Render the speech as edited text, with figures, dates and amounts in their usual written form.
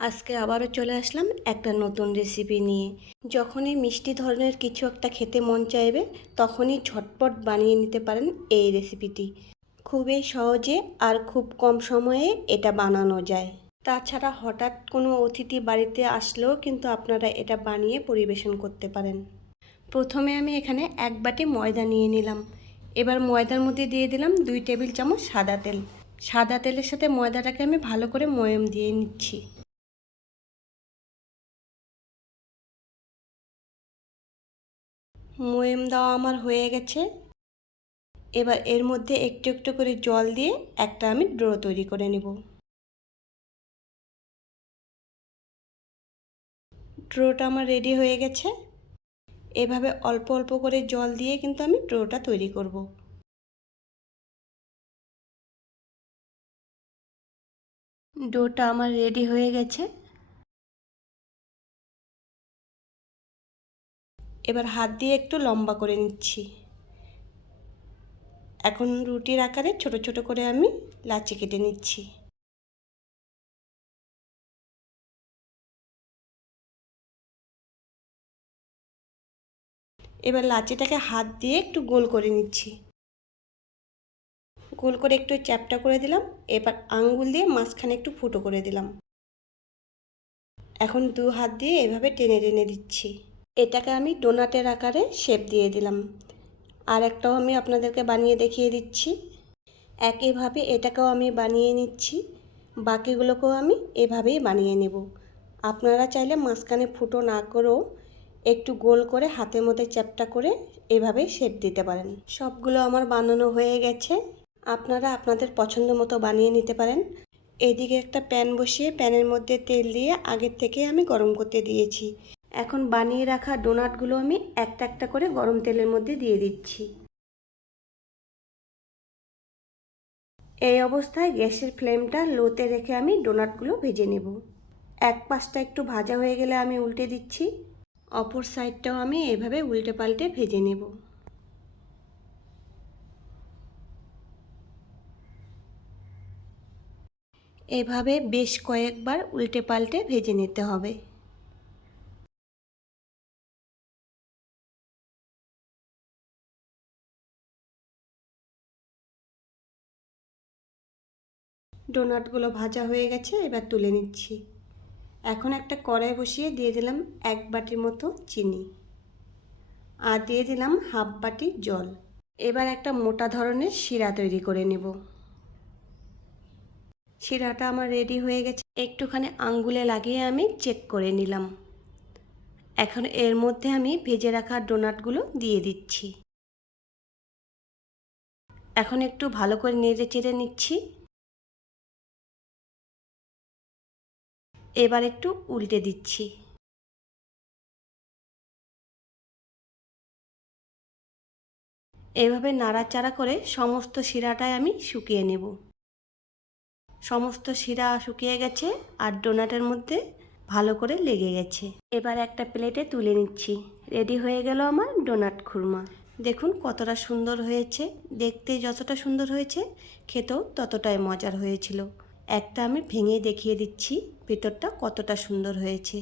আজকে আবারও চলে আসলাম একটা নতুন রেসিপি নিয়ে। যখনই মিষ্টি ধরনের কিছু একটা খেতে মন চাইবে তখনই ঝটপট বানিয়ে নিতে পারেন এই রেসিপিটি। খুবই সহজে আর খুব কম সময়ে এটা বানানো যায়। তাছাড়া হঠাৎ কোনো অতিথি বাড়িতে আসলেও কিন্তু আপনারা এটা বানিয়ে পরিবেশন করতে পারেন। প্রথমে আমি এখানে 1 বাটি ময়দা নিয়ে নিলাম। এবার ময়দার মধ্যে দিয়ে দিলাম 2 টেবিল চামচ সাদা তেল। সাদা তেলের সাথে ময়দাটাকে আমি ভালো করে ময়াম দিয়ে নিচ্ছি। ময়াম দেওয়া আমার হয়ে গেছে। এবার এর মধ্যে একটু একটু করে জল দিয়ে একটা আমি ডো তৈরি করে নেব। ডোটা আমার রেডি হয়ে গেছে। এভাবে অল্প অল্প করে জল দিয়ে কিন্তু আমি ডোটা তৈরি করব। ডোটা আমার রেডি হয়ে গেছে। এবার হাত দিয়ে একটু লম্বা করে নিচ্ছি। এখন রুটির আকারে ছোট ছোট করে আমি লাচি কেটে নিচ্ছি। এবার লাচিটাকে হাত দিয়ে একটু গোল করে নিচ্ছি। গোল করে একটু চ্যাপ্টা করে দিলাম। এবার আঙ্গুল দিয়ে মাঝখানে একটু ফুটো করে দিলাম। এখন 2 হাত দিয়ে এভাবে টেনে টেনে দিচ্ছি। এটাকে আমি ডোনাটের আকারে শেপ দিয়ে দিলাম। আর একটাও আমি আপনাদেরকে বানিয়ে দেখিয়ে দিচ্ছি। একইভাবে এটাকেও আমি বানিয়ে নিচ্ছি। বাকিগুলোকেও আমি এভাবেই বানিয়ে নেব। আপনারা চাইলে মাঝখানে ফুটো না করেও একটু গোল করে হাতের মধ্যে চ্যাপ্টা করে এভাবেই শেপ দিতে পারেন। সবগুলো আমার বানানো হয়ে গেছে। আপনারা আপনাদের পছন্দ মতো বানিয়ে নিতে পারেন। এদিকে একটা প্যান বসিয়ে প্যানের মধ্যে তেল দিয়ে আগের থেকে আমি গরম করতে দিয়েছি। এখন বানিয়ে রাখা ডোনাটগুলো আমি একটা একটা করে গরম তেলের মধ্যে দিয়ে দিচ্ছি। এই অবস্থায় গ্যাসের ফ্লেমটা লোতে রেখে আমি ডোনাটগুলো ভেজে নেব। এক পাশটা একটু ভাজা হয়ে গেলে আমি উল্টে দিচ্ছি। অপর সাইডটাও আমি এভাবে উল্টে পাল্টে ভেজে নেব। এভাবে বেশ কয়েকবার উল্টে পাল্টে ভেজে নিতে হবে। ডোনাটগুলো ভাজা হয়ে গেছে, এবার তুলে নিচ্ছি। এখন একটা কড়াই বসিয়ে দিয়ে দিলাম 1 বাটির মতো চিনি আর দিয়ে দিলাম হাফ বাটি জল। এবার একটা মোটা ধরনের শিরা তৈরি করে নেব। শিরাটা আমার রেডি হয়ে গেছে। একটুখানি আঙ্গুলে লাগিয়ে আমি চেক করে নিলাম। এখন এর মধ্যে আমি ভেজে রাখা ডোনাটগুলো দিয়ে দিচ্ছি। এখন একটু ভালো করে নেড়ে চেড়ে নিচ্ছি। এবার একটু উল্টে দিচ্ছি। এভাবে নাড়াচাড়া করে সমস্ত শিরাটাই আমি শুকিয়ে নেব। সমস্ত শিরা শুকিয়ে গেছে আর ডোনাটের মধ্যে ভালো করে লেগে গেছে। এবার একটা প্লেটে তুলে নিচ্ছি। রেডি হয়ে গেল আমার ডোনাট খুরমা। দেখুন কতটা সুন্দর হয়েছে। দেখতে যতটা সুন্দর হয়েছে খেতেও ততটাই মজার হয়েছিল। একটা আমি ভেঙে দেখিয়ে দিচ্ছি ভিতরটা কতটা সুন্দর হয়েছে।